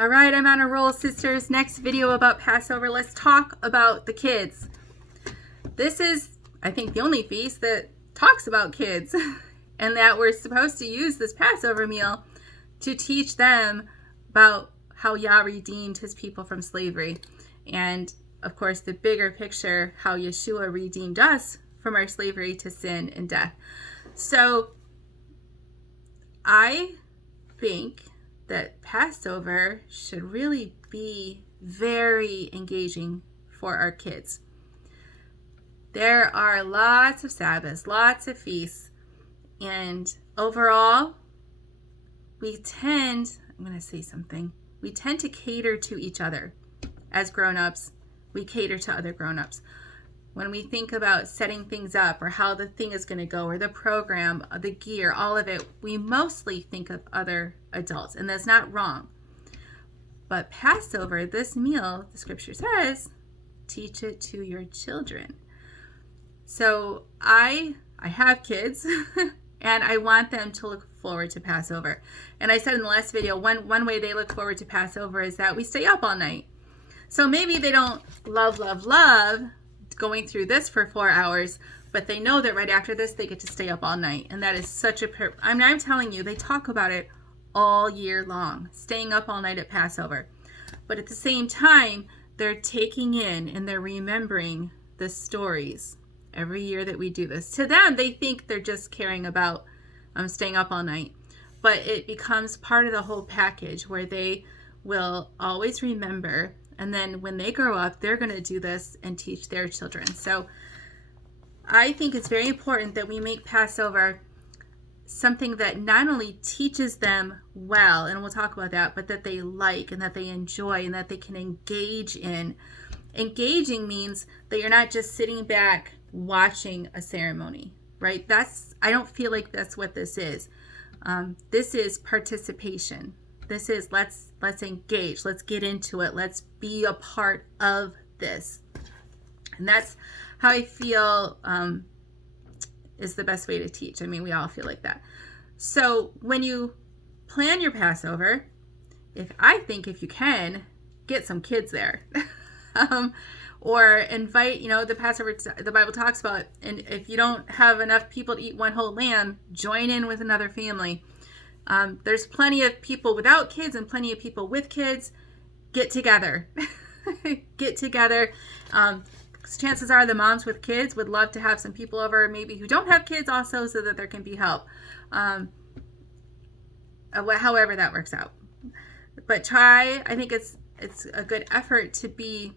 All right, I'm on a roll, sisters. Next video about Passover. Let's talk about the kids. This is, I think, the only feast that talks about kids and that we're supposed to use this Passover meal to teach them about how Yah redeemed his people from slavery. And, of course, the bigger picture, how Yeshua redeemed us from our slavery to sin and death. So I think that Passover should really be very engaging for our kids. There are lots of Sabbaths, lots of feasts, and overall, we tend to cater to each other. As grown-ups, we cater to other grown-ups. When we think about setting things up or how the thing is going to go or the program, the gear, all of it, we mostly think of other adults, and that's not wrong. But Passover, this meal, the scripture says, teach it to your children. So I have kids and I want them to look forward to Passover. And I said in the last video, one way they look forward to Passover is that we stay up all night. So maybe they don't love going through this for 4 hours, but they know that right after this they get to stay up all night. And that is such a I'm telling you, they talk about it all year long, staying up all night at Passover. But at the same time, they're taking in and they're remembering the stories every year that we do this. To them, they think they're just caring about staying up all night. But it becomes part of the whole package where they will always remember. And then when they grow up, they're going to do this and teach their children. So I think it's very important that we make Passover something that not only teaches them well, and we'll talk about that, but that they like and that they enjoy and that they can engage in. Engaging means that you're not just sitting back watching a ceremony, right? I don't feel like that's what this is. This is participation. This is let's engage, let's get into it, let's be a part of this. And that's how I feel is the best way to teach. I mean, we all feel like that. So when you plan your Passover, if you can, get some kids there. Or invite, the Passover, the Bible talks about, and if you don't have enough people to eat one whole lamb, join in with another family. There's plenty of people without kids and plenty of people with kids. Get together. Get together. Chances are the moms with kids would love to have some people over maybe who don't have kids also, so that there can be help. However that works out. But I think it's a good effort to be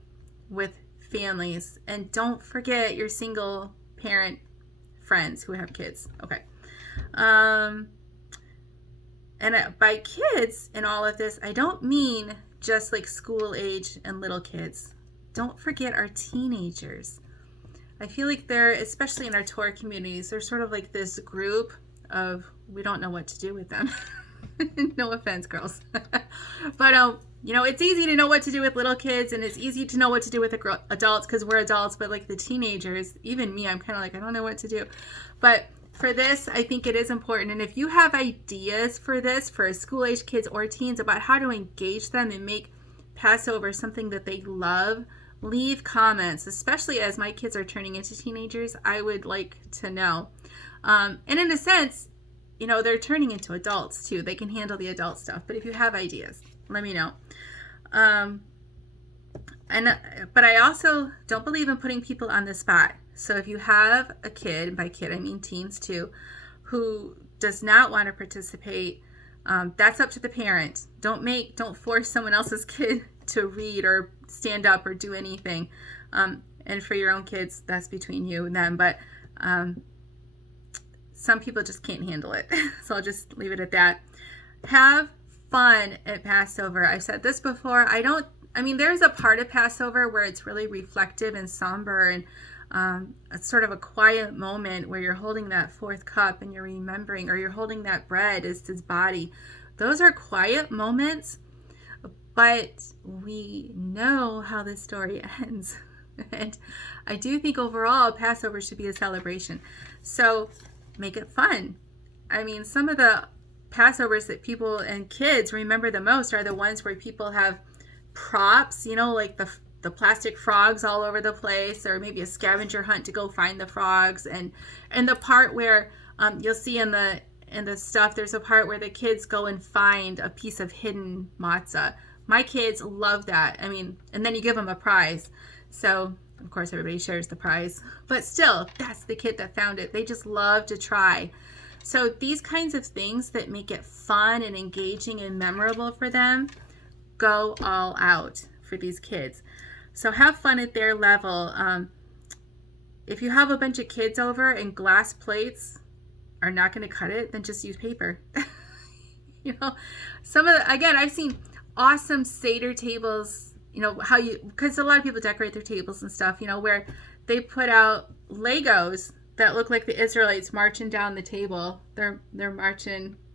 with families. And don't forget your single parent friends who have kids. Okay. And by kids in all of this, I don't mean just like school age and little kids. Don't forget our teenagers. I feel like they're, especially in our Torah communities, they're sort of like this group of, we don't know what to do with them. No offense, girls. But, it's easy to know what to do with little kids, and it's easy to know what to do with adults because we're adults, but like the teenagers, even me, I'm kind of like, I don't know what to do. But for this, I think it is important. And if you have ideas for this, for school-age kids or teens, about how to engage them and make Passover something that they love, leave comments, especially as my kids are turning into teenagers. I would like to know. And in a sense, they're turning into adults too. They can handle the adult stuff. But if you have ideas, let me know. But I also don't believe in putting people on the spot. So if you have a kid, by kid I mean teens too, who does not want to participate, that's up to the parent. Don't force someone else's kid to read or stand up or do anything. And for your own kids, that's between you and them. But some people just can't handle it. So I'll just leave it at that. Have fun at Passover. I've said this before. There's a part of Passover where it's really reflective and somber, and it's sort of a quiet moment where you're holding that fourth cup and you're remembering, or you're holding that bread as his body. Those are quiet moments, but we know how this story ends. And I do think overall Passover should be a celebration. So make it fun. Some of the Passovers that people and kids remember the most are the ones where people have props, like the plastic frogs all over the place, or maybe a scavenger hunt to go find the frogs, and the part where you'll see in the stuff, there's a part where the kids go and find a piece of hidden matzah. My kids love that. I mean, and then you give them a prize. So, of course, everybody shares the prize. But still, that's the kid that found it. They just love to try. So these kinds of things that make it fun and engaging and memorable for them, go all out for these kids. So have fun at their level. If you have a bunch of kids over and glass plates are not going to cut it, then just use paper. Again, I've seen awesome Seder tables, because a lot of people decorate their tables and stuff, where they put out Legos that look like the Israelites marching down the table. They're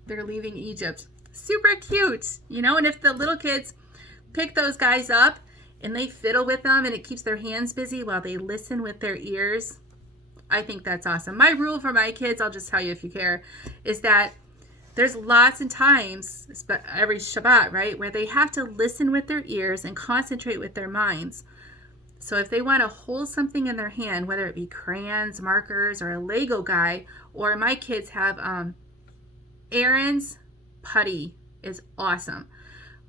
leaving Egypt. Super cute, and if the little kids pick those guys up and they fiddle with them and it keeps their hands busy while they listen with their ears, I think that's awesome. My rule for my kids, I'll just tell you if you care, is that there's lots of times, every Shabbat, right, where they have to listen with their ears and concentrate with their minds. So if they want to hold something in their hand, whether it be crayons, markers, or a Lego guy, or my kids have Aaron's putty is awesome.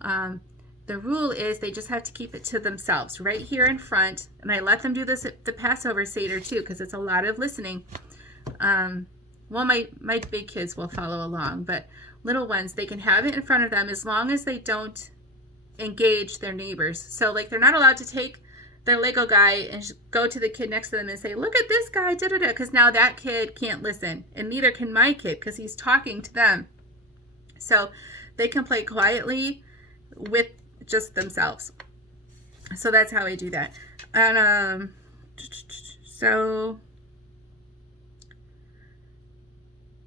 The rule is they just have to keep it to themselves right here in front. And I let them do this at the Passover Seder too, because it's a lot of listening. Well, my big kids will follow along, but little ones, they can have it in front of them as long as they don't engage their neighbors. So like they're not allowed to take their Lego guy and go to the kid next to them and say, look at this guy, da-da-da, because now that kid can't listen. And neither can my kid, because he's talking to them. So they can play quietly with just themselves. So that's how I do that. And so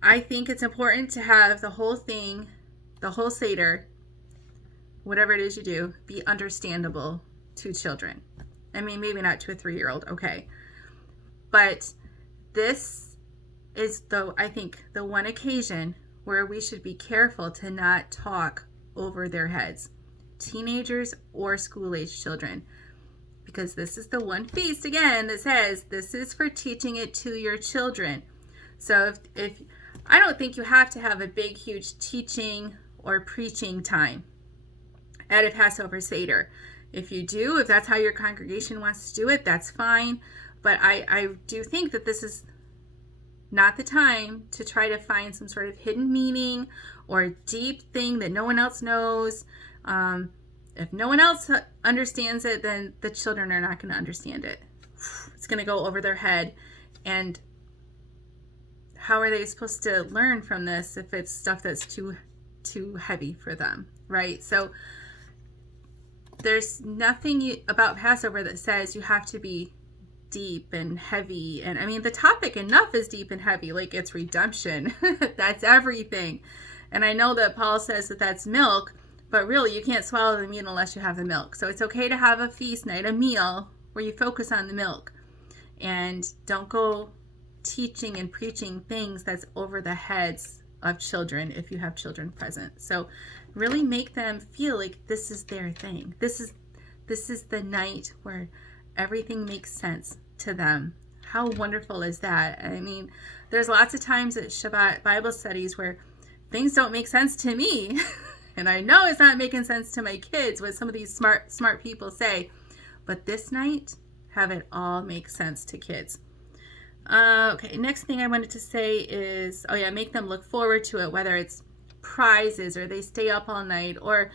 I think it's important to have the whole thing, the whole Seder, whatever it is you do, be understandable to children. I mean, maybe not to a 3-year-old, okay. But this is, I think, the one occasion where we should be careful to not talk over their heads. Teenagers or school-age children, because this is the one feast again that says this is for teaching it to your children. So if I don't think you have to have a big huge teaching or preaching time at a Passover Seder. If you do, if that's how your congregation wants to do it, that's fine. But I do think that this is not the time to try to find some sort of hidden meaning or deep thing that no one else knows. If no one else understands it, then the children are not going to understand it. It's going to go over their head. And how are they supposed to learn from this if it's stuff that's too heavy for them, right? So there's nothing about Passover that says you have to be deep and heavy. And I mean, the topic enough is deep and heavy, like it's redemption. That's everything. And I know that Paul says that that's milk, but really you can't swallow the meat unless you have the milk. So it's okay to have a feast night, a meal where you focus on the milk and don't go teaching and preaching things that's over the heads of children if you have children present. So really make them feel like this is their thing. This is the night where everything makes sense to them. How wonderful is that? I mean, there's lots of times at Shabbat Bible studies where things don't make sense to me. And I know it's not making sense to my kids, what some of these smart people say. But this night, have it all make sense to kids. Okay, next thing I wanted to say is, make them look forward to it, whether it's prizes or they stay up all night, or,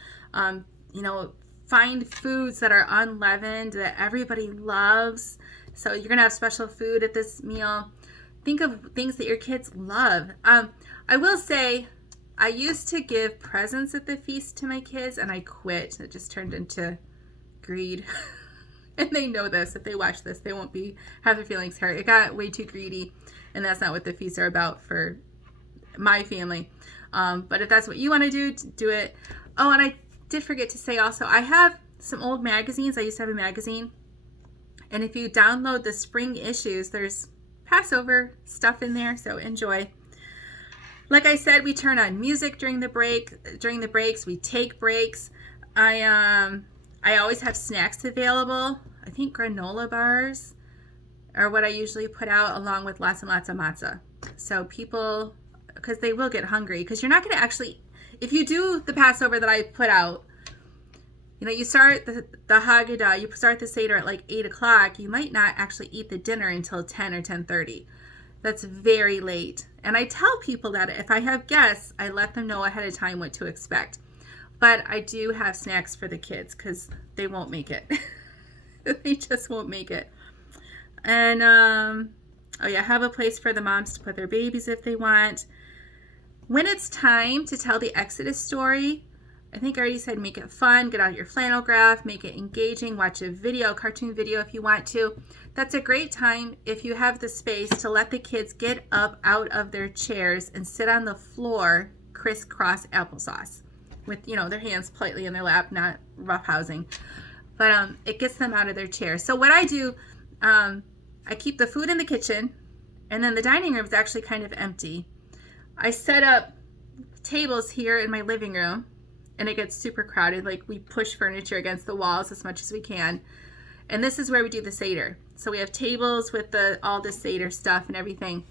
find foods that are unleavened that everybody loves. So you're going to have special food at this meal. Think of things that your kids love. I will say, I used to give presents at the feast to my kids, and I quit. It just turned into greed. And they know this. If they watch this, they won't have their feelings hurt. It got way too greedy, and that's not what the feasts are about for my family. But if that's what you want to do it. Oh, and I did forget to say also, I have some old magazines. I used to have a magazine. And if you download the spring issues, there's Passover stuff in there, so enjoy. Like I said, we turn on music during the breaks. We take breaks. I always have snacks available. I think granola bars are what I usually put out, along with lots and lots of matzah. So people, because they will get hungry, because you're not going to actually, if you do the Passover that I put out, you start the Haggadah, you start the Seder at like 8 o'clock, you might not actually eat the dinner until 10 or 10:30. That's very late. And I tell people that if I have guests, I let them know ahead of time what to expect. But I do have snacks for the kids because they won't make it. They just won't make it. And, have a place for the moms to put their babies if they want. When it's time to tell the Exodus story, I think I already said make it fun, get out your flannel graph, make it engaging, watch a video, cartoon video if you want to. That's a great time if you have the space to let the kids get up out of their chairs and sit on the floor crisscross applesauce with, their hands politely in their lap, not roughhousing. But it gets them out of their chairs. So what I do, I keep the food in the kitchen, and then the dining room is actually kind of empty. I set up tables here in my living room, and it gets super crowded. Like, we push furniture against the walls as much as we can. And this is where we do the Seder. So we have tables with all the Seder stuff and everything.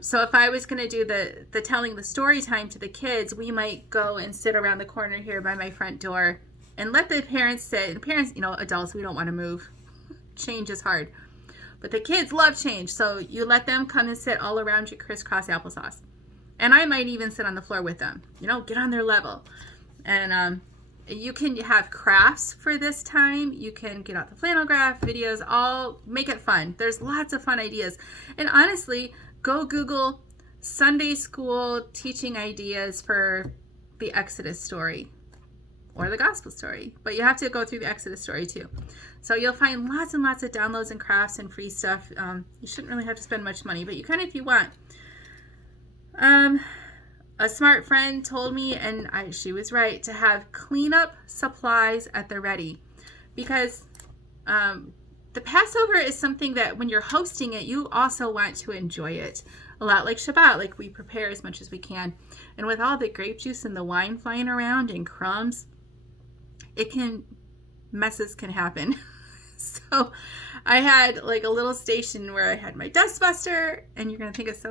So if I was going to do the telling the story time to the kids, we might go and sit around the corner here by my front door and let the parents sit. The parents, adults, we don't want to move. Change is hard. But the kids love change. So you let them come and sit all around your crisscross applesauce. And I might even sit on the floor with them, get on their level. And you can have crafts for this time. You can get out the flannel graph, videos, all make it fun. There's lots of fun ideas. And honestly, go Google Sunday school teaching ideas for the Exodus story or the gospel story. But you have to go through the Exodus story too. So you'll find lots and lots of downloads and crafts and free stuff. You shouldn't really have to spend much money, but you can if you want. A smart friend told me, and she was right, to have cleanup supplies at the ready, because the Passover is something that when you're hosting it, you also want to enjoy it a lot, like Shabbat. Like, we prepare as much as we can, and with all the grape juice and the wine flying around and crumbs, messes can happen. So I had like a little station where I had my dustbuster, and you're gonna think it's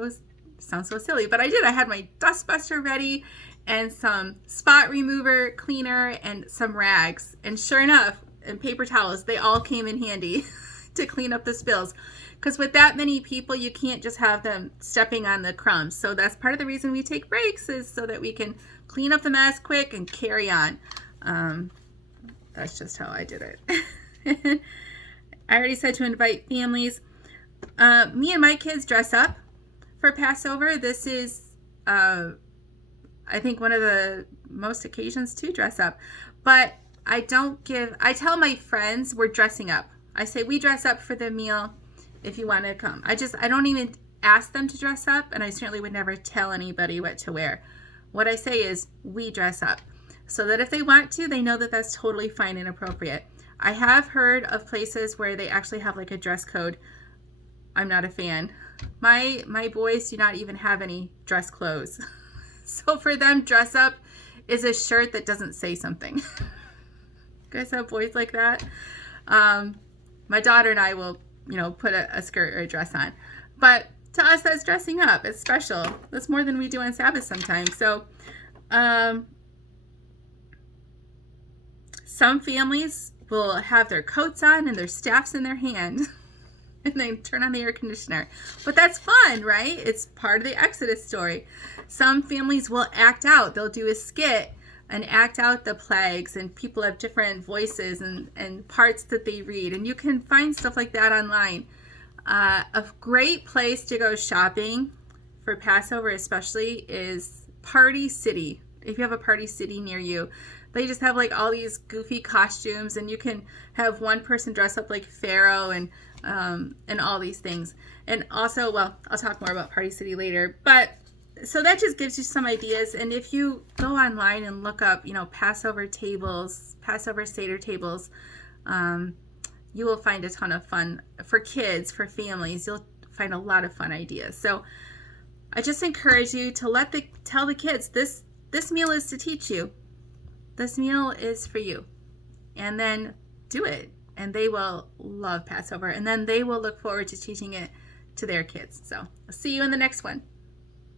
sounds so silly, but I did. I had my dustbuster ready and some spot remover cleaner and some rags. And sure enough, and paper towels, they all came in handy to clean up the spills. Because with that many people, you can't just have them stepping on the crumbs. So that's part of the reason we take breaks, is so that we can clean up the mess quick and carry on. That's just how I did it. I already said to invite families. Me and my kids dress up for Passover. This is, I think, one of the most occasions to dress up. But I tell my friends we're dressing up. I say we dress up for the meal if you want to come. I don't even ask them to dress up, and I certainly would never tell anybody what to wear. What I say is we dress up, so that if they want to, they know that that's totally fine and appropriate. I have heard of places where they actually have like a dress code. I'm not a fan. My boys do not even have any dress clothes. So for them, dress up is a shirt that doesn't say something. You guys have boys like that? My daughter and I will, put a skirt or a dress on. But to us, that's dressing up. It's special. That's more than we do on Sabbath sometimes. So some families will have their coats on and their staffs in their hand. And then turn on the air conditioner. But that's fun, right? It's part of the Exodus story. Some families will act out. They'll do a skit and act out the plagues, and people have different voices and parts that they read. And you can find stuff like that online. A great place to go shopping for Passover especially is Party City. If you have a Party City near you, they just have like all these goofy costumes, and you can have one person dress up like Pharaoh and all these things. And also, well, I'll talk more about Party City later, but so that just gives you some ideas. And if you go online and look up, Passover tables, Passover Seder tables, you will find a ton of fun for kids, for families. You'll find a lot of fun ideas. So I just encourage you to tell the kids, this meal is to teach you. This meal is for you. And then do it. And they will love Passover. And then they will look forward to teaching it to their kids. So I'll see you in the next one.